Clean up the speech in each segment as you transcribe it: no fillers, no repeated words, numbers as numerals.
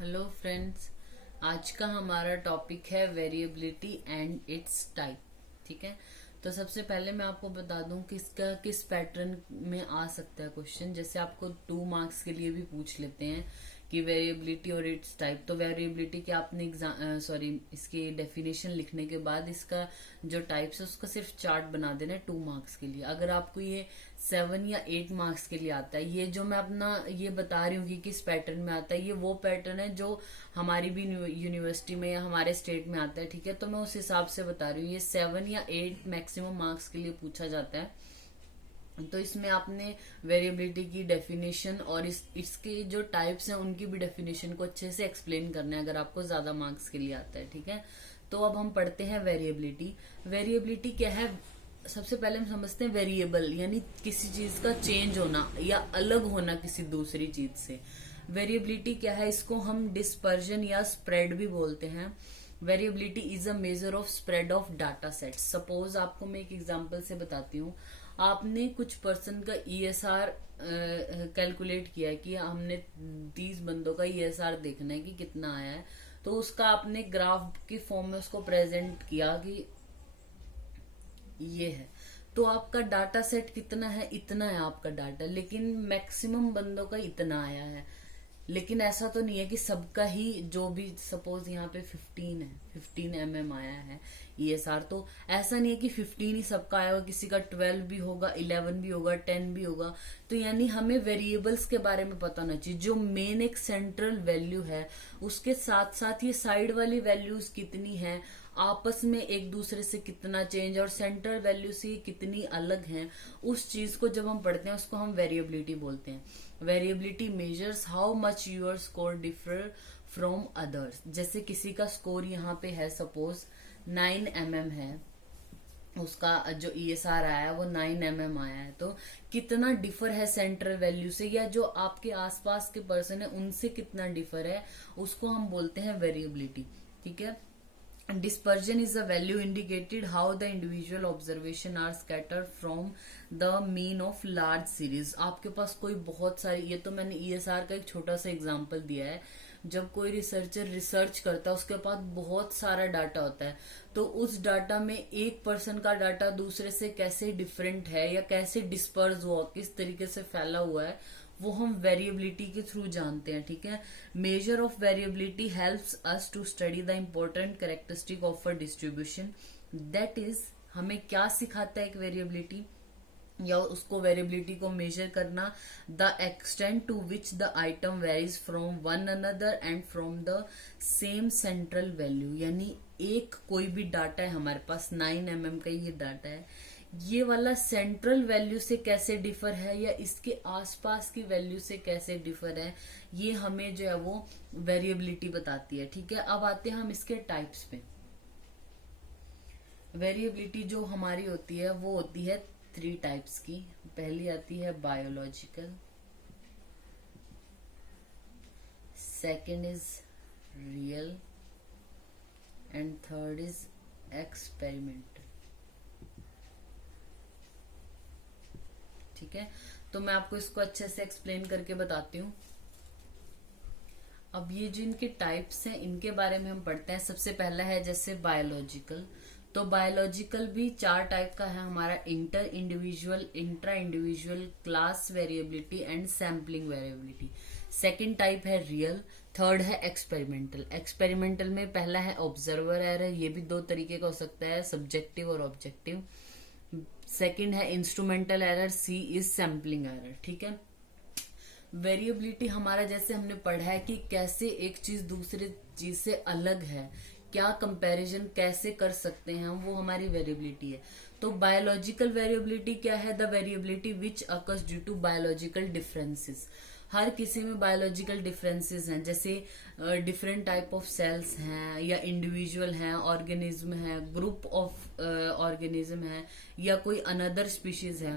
Hello friends, आज का हमारा टॉपिक है वेरिएबिलिटी एंड इट्स टाइप। ठीक है, तो सबसे पहले मैं आपको बता दूं कि इसका किस पैटर्न में आ सकता है क्वेश्चन। जैसे आपको 2 मार्क्स के लिए भी पूछ लेते हैं कि वेरिएबिलिटी और इट्स टाइप। तो वेरिएबिलिटी के आपने इसकी डेफिनेशन लिखने के बाद इसका जो टाइप्स है उसका सिर्फ चार्ट बना देना है 2 मार्क्स के लिए। अगर आपको ये 7 या 8 मार्क्स के लिए आता है, ये जो मैं अपना ये बता रही हूँ कि किस पैटर्न में आता है, ये वो पैटर्न है जो हमारी भी यूनिवर्सिटी में या हमारे स्टेट में आता है। ठीक है, तो मैं उस हिसाब से बता रही हूँ। ये 7 या 8 मैक्सिमम मार्क्स के लिए पूछा जाता है। तो इसमें आपने वेरिएबिलिटी की डेफिनेशन और इसके जो टाइप्स हैं उनकी भी डेफिनेशन को अच्छे से एक्सप्लेन करना है, अगर आपको ज्यादा मार्क्स के लिए आता है। ठीक है, तो अब हम पढ़ते हैं वेरिएबिलिटी। वेरिएबिलिटी क्या है? सबसे पहले हम समझते हैं वेरिएबल यानी किसी चीज का चेंज होना या अलग होना किसी दूसरी चीज से। वेरिएबिलिटी क्या है? इसको हम डिस्पर्जन या स्प्रेड भी बोलते हैं। Variability is a measure of spread of data set. Suppose आपको मैं एक एग्जांपल से बताती हूँ। आपने कुछ पर्सन का ईएसआर कैलकुलेट किया कि हमने 30 बंदों का ईएसआर देखना है कि कितना आया है। तो उसका आपने ग्राफ के फॉर्म में उसको प्रेजेंट किया कि ये है। तो आपका डाटा सेट कितना है? इतना है आपका डाटा, लेकिन मैक्सिमम बंदों का इतना आया है। लेकिन ऐसा तो नहीं है कि सबका ही, जो भी सपोज यहाँ पे 15 है, 15 आया है ईएसआर, तो ऐसा नहीं है कि 15 ही सबका आया होगा। किसी का 12 भी होगा, 11 भी होगा, 10 भी होगा। तो यानी हमें वेरिएबल्स के बारे में पता होना चाहिए। जो मेन एक सेंट्रल वैल्यू है, उसके साथ साथ ये साइड वाली वैल्यूज कितनी है, आपस में एक दूसरे से कितना चेंज और सेंट्रल वैल्यू से कितनी अलग हैं, उस चीज को जब हम पढ़ते हैं उसको हम वेरिएबिलिटी बोलते हैं। Variability measures how much your score differ from others. जैसे किसी का स्कोर यहाँ पे है, सपोज 9 है, उसका जो ईएसआर आया है वो 9 आया है। तो कितना डिफर है सेंट्रल वैल्यू से, या जो आपके आसपास के पर्सन है उनसे कितना डिफर है, उसको हम बोलते हैं वेरिएबिलिटी। ठीक है, dispersion is a value indicated how the individual observation are scattered from the mean of large series। आपके पास कोई बहुत सारी, ये तो मैंने ईएसआर का एक छोटा सा एग्जांपल दिया है। जब कोई रिसर्चर रिसर्च करता है उसके पास बहुत सारा डाटा होता है, तो उस डाटा में एक पर्सन का डाटा दूसरे से कैसे डिफरेंट है या कैसे डिस्पर्स हुआ, किस तरीके से फैला हुआ है, वो हम वेरिएबिलिटी के थ्रू जानते हैं। ठीक है, measure of variability helps us to study the important characteristic of a distribution. That is, हमें क्या सिखाता है एक वेरिएबिलिटी या उसको वेरिएबिलिटी को मेजर करना? The extent to which the item varies from one another and from the same central value. यानी एक कोई भी डाटा है हमारे पास, 9 का ये डाटा है, ये वाला सेंट्रल वैल्यू से कैसे डिफर है या इसके आसपास की वैल्यू से कैसे डिफर है, ये हमें जो है वो वेरिएबिलिटी बताती है। ठीक है, अब आते हैं हम इसके टाइप्स पे। वेरिएबिलिटी जो हमारी होती है वो होती है 3 टाइप्स की। पहली आती है biological, second is real and third is experimental. ठीक है, तो मैं आपको इसको अच्छे से एक्सप्लेन करके बताती हूँ। अब ये जो इनके टाइप्स हैं इनके बारे में हम पढ़ते हैं। सबसे पहला है जैसे बायोलॉजिकल। तो बायोलॉजिकल भी 4 टाइप का है हमारा: inter individual, intra individual, class variability and sampling variability. Second type है रियल, थर्ड है एक्सपेरिमेंटल। एक्सपेरिमेंटल में पहला है ऑब्जर्वर एरर, ये भी 2 तरीके का हो सकता है, सब्जेक्टिव और ऑब्जेक्टिव। सेकंड है instrumental error, C is sampling error. ठीक है, वेरिएबिलिटी हमारा जैसे हमने पढ़ा है कि कैसे एक चीज दूसरे चीज से अलग है, क्या कंपैरिजन कैसे कर सकते हैं हम, वो हमारी वेरिएबिलिटी है। तो बायोलॉजिकल वेरिएबिलिटी क्या है? The variability which occurs due to biological differences. हर किसी में बायोलॉजिकल डिफरेंसेस हैं, जैसे डिफरेंट टाइप ऑफ सेल्स हैं या इंडिविजुअल हैं, ऑर्गेनिज्म है, ग्रुप ऑफ ऑर्गेनिज्म है या कोई अनदर स्पीशीज है।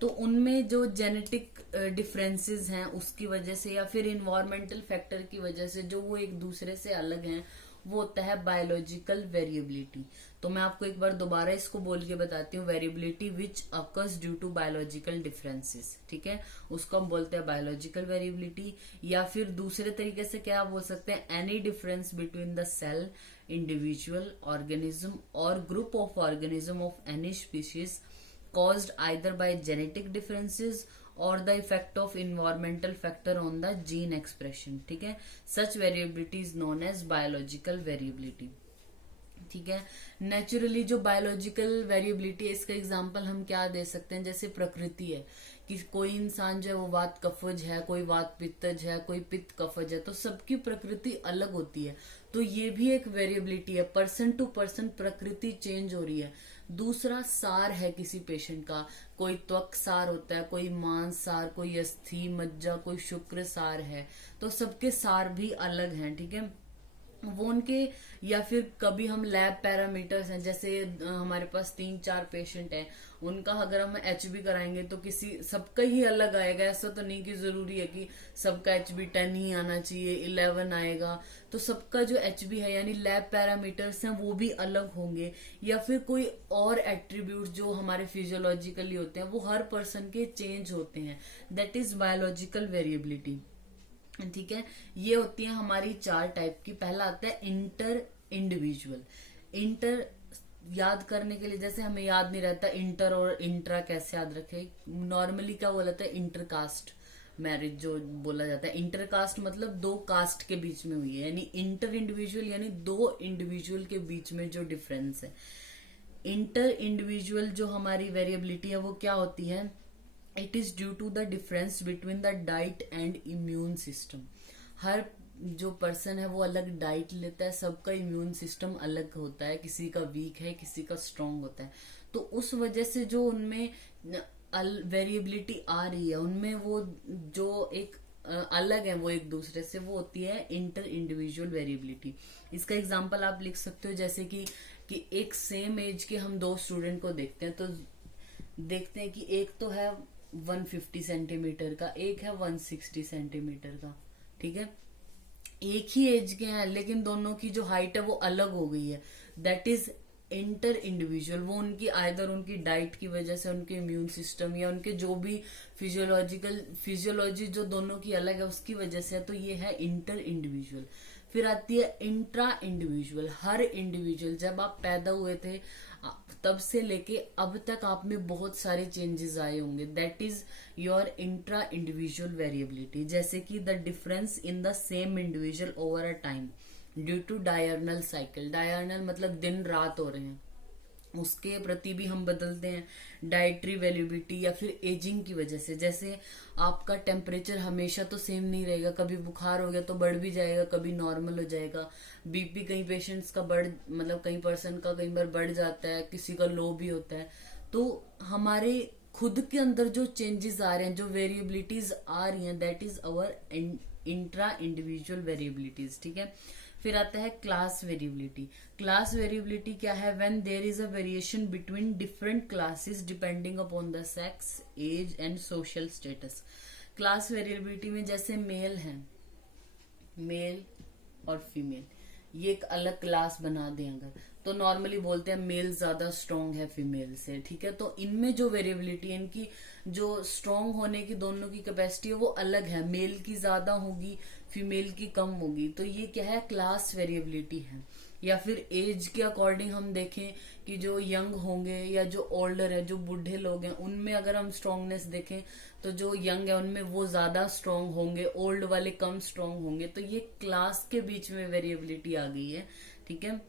तो उनमें जो जेनेटिक डिफरेंसेस हैं उसकी वजह से या फिर इन्वायरमेंटल फैक्टर की वजह से जो वो एक दूसरे से अलग हैं, वो होता है बायोलॉजिकल वेरिएबिलिटी। तो मैं आपको एक बार दोबारा इसको बोल के बताती हूँ, variability which occurs due to biological differences, ठीक है, उसको हम बोलते हैं बायोलॉजिकल वेरिएबिलिटी। या फिर दूसरे तरीके से क्या बोल सकते हैं, any difference between the cell, individual organism और group of organism of any species caused either by genetic differences or the effect of environmental factor on the gene expression, ठीक है, such variability is known as biological variability, ठीक है। Naturally जो biological variability है, इसका example हम क्या दे सकते हैं, जैसे प्रकृति है कि कोई इंसान जो है वो वात कफज है, कोई वात पित्तज है, कोई पित्त कफज है, तो सबकी प्रकृति अलग होती है। तो ये भी एक वेरिएबिलिटी है, पर्सन टू पर्सन प्रकृति चेंज हो रही है। दूसरा सार है किसी पेशेंट का, कोई त्वक सार होता है, कोई मांस सार, कोई अस्थि मज्जा, कोई शुक्र सार है, तो सबके सार भी अलग हैं, ठीक है, वो उनके। या फिर कभी हम लैब पैरामीटर्स हैं, जैसे हमारे पास 3-4 पेशेंट हैं, उनका अगर हम HB कराएंगे तो किसी सबका ही अलग आएगा। ऐसा तो नहीं कि जरूरी है कि सबका HB 10 ही आना चाहिए, 11 आएगा। तो सबका जो HB है यानी लैब पैरामीटर्स हैं वो भी अलग होंगे। या फिर कोई और एट्रीब्यूट जो हमारे फिजियोलॉजिकली होते हैं वो हर पर्सन के चेंज होते हैं, दैट इज बायोलॉजिकल वेरिएबिलिटी, ठीक है। ये होती है हमारी 4 टाइप की। पहला आता है इंटर इंडिविजुअल। इंटर याद करने के लिए, जैसे हमें याद नहीं रहता इंटर और इंट्रा कैसे याद रखे, नॉर्मली क्या बोला जाता है, इंटरकास्ट मैरिज जो बोला जाता है। इंटरकास्ट मतलब 2 कास्ट के बीच में हुई है, यानी इंटर इंडिविजुअल यानी 2 इंडिविजुअल के बीच में जो डिफरेंस है। इंटर इंडिविजुअल जो हमारी वेरिएबिलिटी है वो क्या होती है, it is due to the difference between the diet and immune system. हर जो पर्सन है वो अलग डाइट लेता है, सबका इम्यून सिस्टम अलग होता है, किसी का वीक है, किसी का स्ट्रांग होता है। तो उस वजह से जो उनमें वेरिएबिलिटी आ रही है, उनमें वो जो एक अलग है वो एक दूसरे से, वो होती है इंटर इंडिविजुअल वेरिएबिलिटी। इसका एग्जांपल आप लिख सकते हो, जैसे कि एक सेम एज के हम 2 स्टूडेंट को देखते हैं, तो देखते हैं कि एक तो है 150 सेंटीमीटर का, एक है 160 सेंटीमीटर का, ठीक है, एक ही एज के हैं लेकिन दोनों की जो हाइट है वो अलग हो गई है, दैट इज इंटर इंडिविजुअल। वो उनकी आइदर उनकी डाइट की वजह से, उनके इम्यून सिस्टम या उनके जो भी फिजियोलॉजी जो दोनों की अलग है उसकी वजह से है, तो ये है इंटर इंडिविजुअल। फिर आती है इंट्रा इंडिविजुअल। हर इंडिविजुअल, जब आप पैदा हुए थे तब से लेके अब तक आप में बहुत सारे चेंजेस आए होंगे, that is your intra individual variability. जैसे कि the difference in the same individual over a time due to diurnal cycle. Diurnal मतलब दिन रात हो रहे हैं, उसके प्रति भी हम बदलते हैं। डाइटरी वेल्यूबिलिटी या फिर एजिंग की वजह से, जैसे आपका टेम्परेचर हमेशा तो सेम नहीं रहेगा, कभी बुखार हो गया तो बढ़ भी जाएगा, कभी नॉर्मल हो जाएगा। बीपी कई पेशेंट्स का मतलब कई पर्सन का कई बार बढ़ जाता है, किसी का लो भी होता है। तो हमारे खुद के अंदर जो चेंजेस आ रहे हैं, जो वेरिएबिलिटीज आ रही हैं, that is our intra individual variabilities, ठीक है। फिर आता है क्लास वेरिएबिलिटी। क्लास वेरिएबिलिटी क्या है, when there is a variation between different classes depending upon the sex, age and social status. Class variability में जैसे मेल है, मेल और फीमेल, ये एक अलग क्लास बना दें अगर, तो नॉर्मली बोलते हैं मेल ज्यादा स्ट्रांग है फीमेल से, ठीक है। तो इनमें जो वेरिएबिलिटी है, इनकी जो स्ट्रांग होने की दोनों की कैपेसिटी है वो अलग है, मेल की ज्यादा होगी, फीमेल की कम होगी। तो ये क्या है, क्लास वेरिएबिलिटी है। या फिर एज के अकॉर्डिंग हम देखें कि जो यंग होंगे या जो ओल्डर है, जो बूढ़े लोग हैं, उनमें अगर हम स्ट्रांगनेस देखें तो जो यंग है उनमें वो ज्यादा स्ट्रांग होंगे, ओल्ड वाले कम स्ट्रांग होंगे। तो ये क्लास के बीच में वेरिएबिलिटी आ गई है, ठीक है।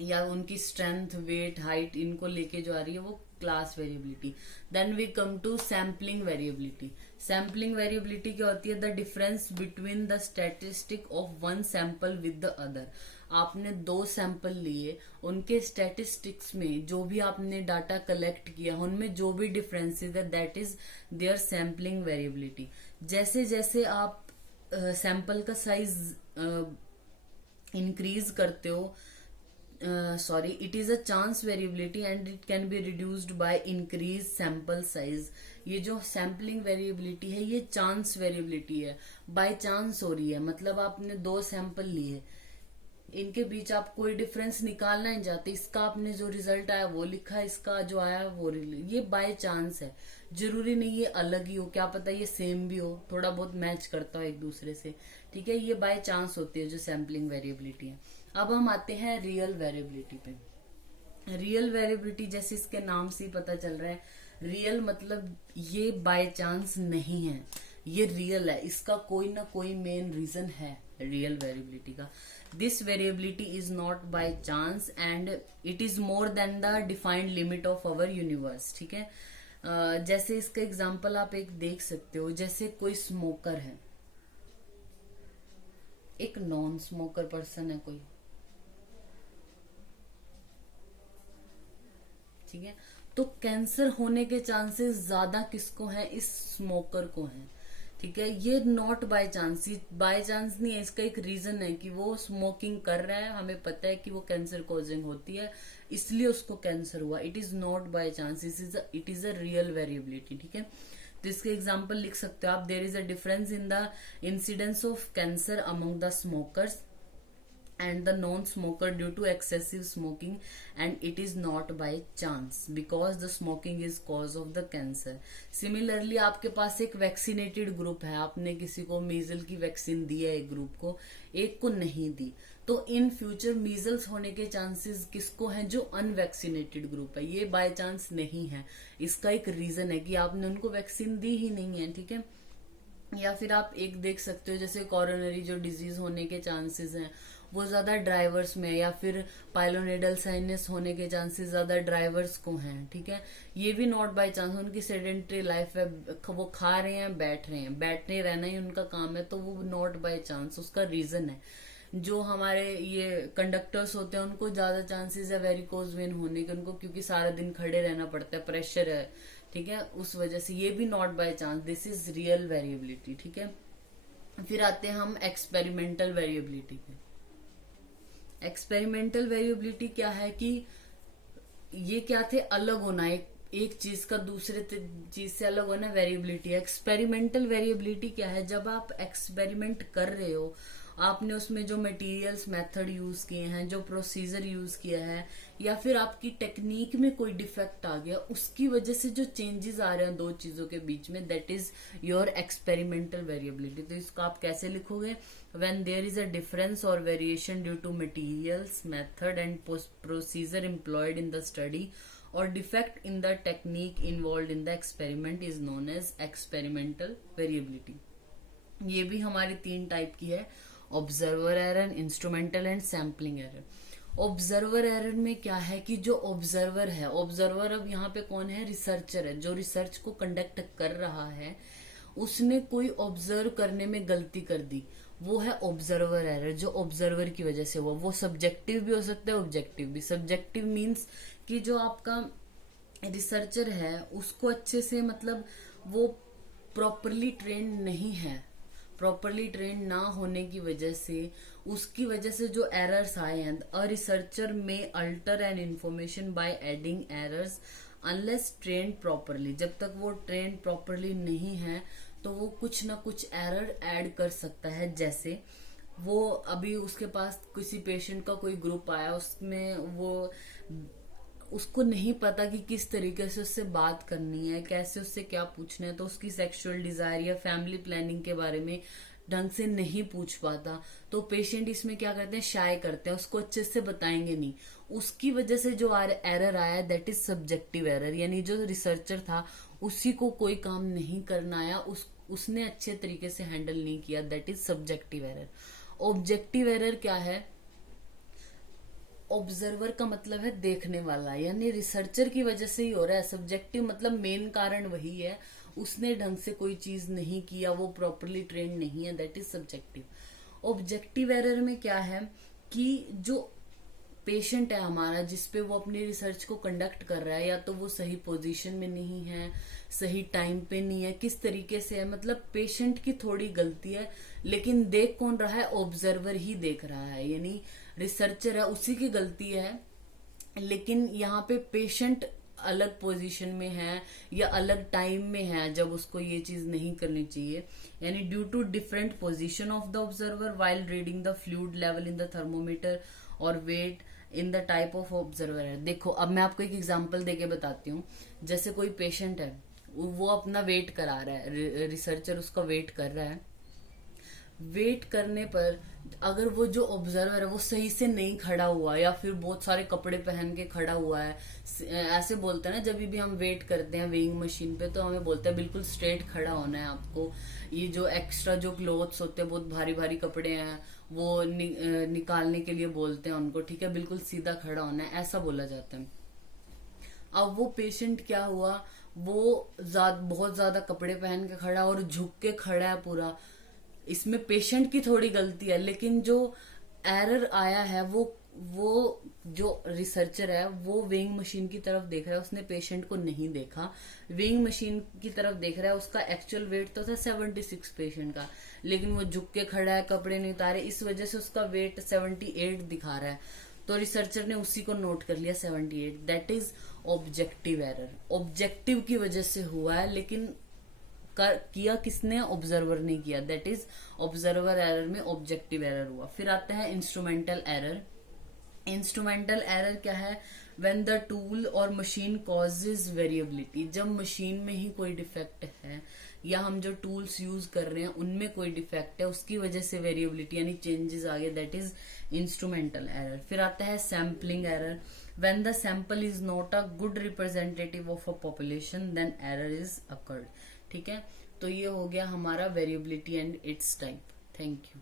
या उनकी स्ट्रेंथ, वेट, हाइट, इनको लेके जो आ रही है वो class variability. Then we come to sampling variability. Sampling variability क्या होती है, the difference between the statistic of one sample with the other. आपने 2 सैंपल लिए, उनके स्टैटिस्टिक्स में जो भी आपने डाटा कलेक्ट किया उनमें जो भी डिफरेंसेस है, that is their sampling variability. जैसे जैसे आप सैंपल का साइज इंक्रीज करते हो, it is a chance variability and it can be reduced by increased sample size। ये जो सैम्पलिंग वेरिएबिलिटी है ये चांस वेरिएबिलिटी है, बाय चांस हो रही है। मतलब आपने 2 सैंपल लिए, इनके बीच आप कोई डिफरेंस निकालना नहीं चाहते, इसका आपने जो रिजल्ट आया वो लिखा, इसका जो आया वो ये बाय चांस है, जरूरी नहीं ये अलग ही हो, क्या पता ये सेम भी हो, थोड़ा बहुत मैच करता हो एक दूसरे से, ठीक है। ये बाय चांस होती है जो सैम्पलिंग वेरिएबिलिटी है। अब हम आते हैं रियल वेरिएबिलिटी पे। रियल वेरिएबिलिटी जैसे इसके नाम से ही पता चल रहा है, रियल मतलब ये बाय चांस नहीं है, ये रियल है, इसका कोई ना कोई मेन रीजन है रियल वेरिएबिलिटी का। This variability is not by chance and it is more than the defined limit of our universe, ठीक है। जैसे इसका एग्जांपल आप एक देख सकते हो, जैसे कोई स्मोकर है, एक नॉन स्मोकर पर्सन है कोई, ठीक है। तो कैंसर होने के चांसेस ज्यादा किसको है, इस स्मोकर को है, ठीक है। ये not by chance, by chance नहीं है, इसका एक रीजन है कि वो स्मोकिंग कर रहा है, हमें पता है कि वो कैंसर कॉजिंग होती है, इसलिए उसको कैंसर हुआ। It is not by chance, it is a real variability, ठीक है। तो इसके एग्जाम्पल लिख सकते हो आप, there is a difference in the incidence of cancer among the smokers and the non-smoker due to excessive smoking, and it is not by chance because the smoking is cause of the cancer. Similarly आपके पास एक vaccinated group है, आपने किसी को मीजल की vaccine दी है, एक group को, एक को नहीं दी, तो इन फ्यूचर मीजल्स होने के चांसेस किसको हैं, जो अनवैक्सीनेटेड ग्रुप है। ये बाय चांस नहीं है, इसका एक रीजन है कि आपने उनको वैक्सीन दी ही नहीं है, ठीक है। या फिर आप एक देख सकते हो, जैसे कोरोनरी जो डिजीज होने के चांसेस हैं वो ज्यादा ड्राइवर्स में, या फिर पाइलोनेडल साइनस होने के चांसेस ज्यादा ड्राइवर्स को हैं, ठीक है। ये भी नॉट बाय चांस, उनकी सेडेंटरी लाइफ है, वो खा रहे हैं, बैठने रहना ही उनका काम है, तो वो नॉट बाय चांस, उसका रीजन है। जो हमारे ये कंडक्टर्स होते हैं उनको ज्यादा चांसेस है वेरिकोज वेन होने के, उनको क्योंकि सारा दिन खड़े रहना पड़ता है, प्रेशर है, ठीक है, उस वजह से ये भी not by chance, this is real variability, ठीक है। फिर आते हैं हम एक्सपेरिमेंटल वेरिएबिलिटी पे। एक्सपेरिमेंटल वेरिएबिलिटी क्या है कि ये क्या थे, अलग होना, एक चीज का दूसरे चीज से अलग होना वेरिएबिलिटी। एक्सपेरिमेंटल वेरिएबिलिटी क्या है, जब आप एक्सपेरिमेंट कर रहे हो, आपने उसमें जो मटेरियल्स मेथड यूज किए हैं, जो प्रोसीजर यूज किया है, या फिर आपकी टेक्निक में कोई डिफेक्ट आ गया, उसकी वजह से जो चेंजेस आ रहे हैं दो चीजों के बीच में, that is your experimental variability. तो इसको आप कैसे लिखोगे, when there is a difference और variation due to materials method and procedure employed in the study or defect in the technique involved in the experiment is known as experimental variability. ये भी हमारी 3 type की है, observer error, instrumental and sampling error. Observer error में क्या है कि जो ऑब्जर्वर है, ऑब्जर्वर अब यहाँ पे कौन है, रिसर्चर है, जो रिसर्च को कंडक्ट कर रहा है, उसने कोई ऑब्जर्व करने में गलती कर दी, वो है ऑब्जर्वर एरर, जो ऑब्जर्वर की वजह से हुआ। वो सब्जेक्टिव भी हो सकता है, ऑब्जेक्टिव भी। सब्जेक्टिव मीन्स कि जो आपका रिसर्चर है उसको अच्छे से, मतलब वो प्रॉपरली ट्रेंड नहीं है, प्रॉपरली ट्रेंड ना होने की वजह से, उसकी वजह से जो एरर्स आए हैं, अ रिसर्चर में alter an information by adding errors unless trend properly. जब तक वो ट्रेंड प्रॉपरली नहीं है तो वो कुछ ना कुछ एरर ऐड कर सकता है। जैसे वो अभी उसके पास किसी पेशेंट का कोई ग्रुप आया, उसमें वो उसको नहीं पता कि किस तरीके से उससे बात करनी है, कैसे उससे क्या पूछना है, तो उसकी सेक्सुअल डिजायर या फैमिली प्लानिंग के बारे में ढंग से नहीं पूछ पाता, तो पेशेंट इसमें क्या करते हैं, शाय करते हैं, उसको अच्छे से बताएंगे नहीं। उसकी वजह से जो एरर आया, दैट इज सब्जेक्टिव एरर, यानी जो रिसर्चर था उसी को कोई काम नहीं करना आया, उसने अच्छे तरीके से हैंडल नहीं किया, that is subjective error. Objective error क्या है, ऑब्जर्वर का मतलब है देखने वाला, यानी रिसर्चर की वजह से ही हो रहा है। सब्जेक्टिव मतलब मेन कारण वही है, उसने ढंग से कोई चीज नहीं किया, वो प्रॉपरली ट्रेन नहीं है, that is subjective. Objective error में क्या है कि जो पेशेंट है हमारा, जिसपे वो अपनी रिसर्च को कंडक्ट कर रहा है, या तो वो सही पोजीशन में नहीं है, सही टाइम पे नहीं है, किस तरीके से है, मतलब पेशेंट की थोड़ी गलती है, लेकिन देख कौन रहा है, ऑब्जर्वर ही देख रहा है, यानी रिसर्चर है उसी की गलती है, लेकिन यहाँ पे पेशेंट अलग पोजीशन में है या अलग टाइम में है जब उसको ये चीज नहीं करनी चाहिए। यानी due to different position of the observer while reading the fluid level in the thermometer और weight in the type of observer है। देखो अब मैं आपको एक एग्जांपल देके बताती हूँ। जैसे कोई पेशेंट है, वो अपना वेट करा रहा है, रिसर्चर उसका वेट कर रहा है। वेट करने पर अगर वो जो ऑब्जर्वर है वो सही से नहीं खड़ा हुआ या फिर बहुत सारे कपड़े पहन के खड़ा हुआ है, ऐसे बोलते हैं ना, जब भी हम वेट करते हैं वेइंग मशीन पे तो हमें बोलते हैं बिल्कुल स्ट्रेट खड़ा होना है आपको। ये जो एक्स्ट्रा जो क्लोथ्स होते हैं, बहुत भारी भारी कपड़े हैं, वो निकालने के लिए बोलते हैं उनको, ठीक है, बिल्कुल सीधा खड़ा होना है, ऐसा बोला जाता है। अब वो पेशेंट क्या हुआ, वो बहुत ज्यादा कपड़े पहन के खड़ा और झुक के खड़ा है पूरा। इसमें पेशेंट की थोड़ी गलती है, लेकिन जो एरर आया है वो जो रिसर्चर है वो वेइंग मशीन की तरफ देख रहा है, उसने पेशेंट को नहीं देखा। वेइंग मशीन की तरफ देख रहा है, उसका एक्चुअल वेट तो था 76 पेशेंट का, लेकिन वो झुक के खड़ा है, कपड़े नहीं उतारे, इस वजह से उसका वेट 78 दिखा रहा है। तो रिसर्चर ने उसी को नोट कर लिया 78। That is objective error. Objective की वजह से हुआ है, लेकिन किया किसने, ऑब्जर्वर ने किया। दैट इज ऑब्जर्वर एरर में ऑब्जेक्टिव एरर हुआ। फिर आता है इंस्ट्रूमेंटल एरर। इंस्ट्रूमेंटल एरर क्या है, व्हेन द टूल और मशीन कॉजेज वेरिएबिलिटी। जब मशीन में ही कोई डिफेक्ट है या हम जो टूल्स यूज कर रहे हैं उनमें कोई डिफेक्ट है, उसकी वजह से वेरिएबिलिटी यानी चेंजेस आ गए, दैट इज इंस्ट्रूमेंटल एरर। फिर आता है sampling error. When the sample is not a good representative of a population then error is occurred. ठीक है, तो ये हो गया हमारा variability and its type. Thank you.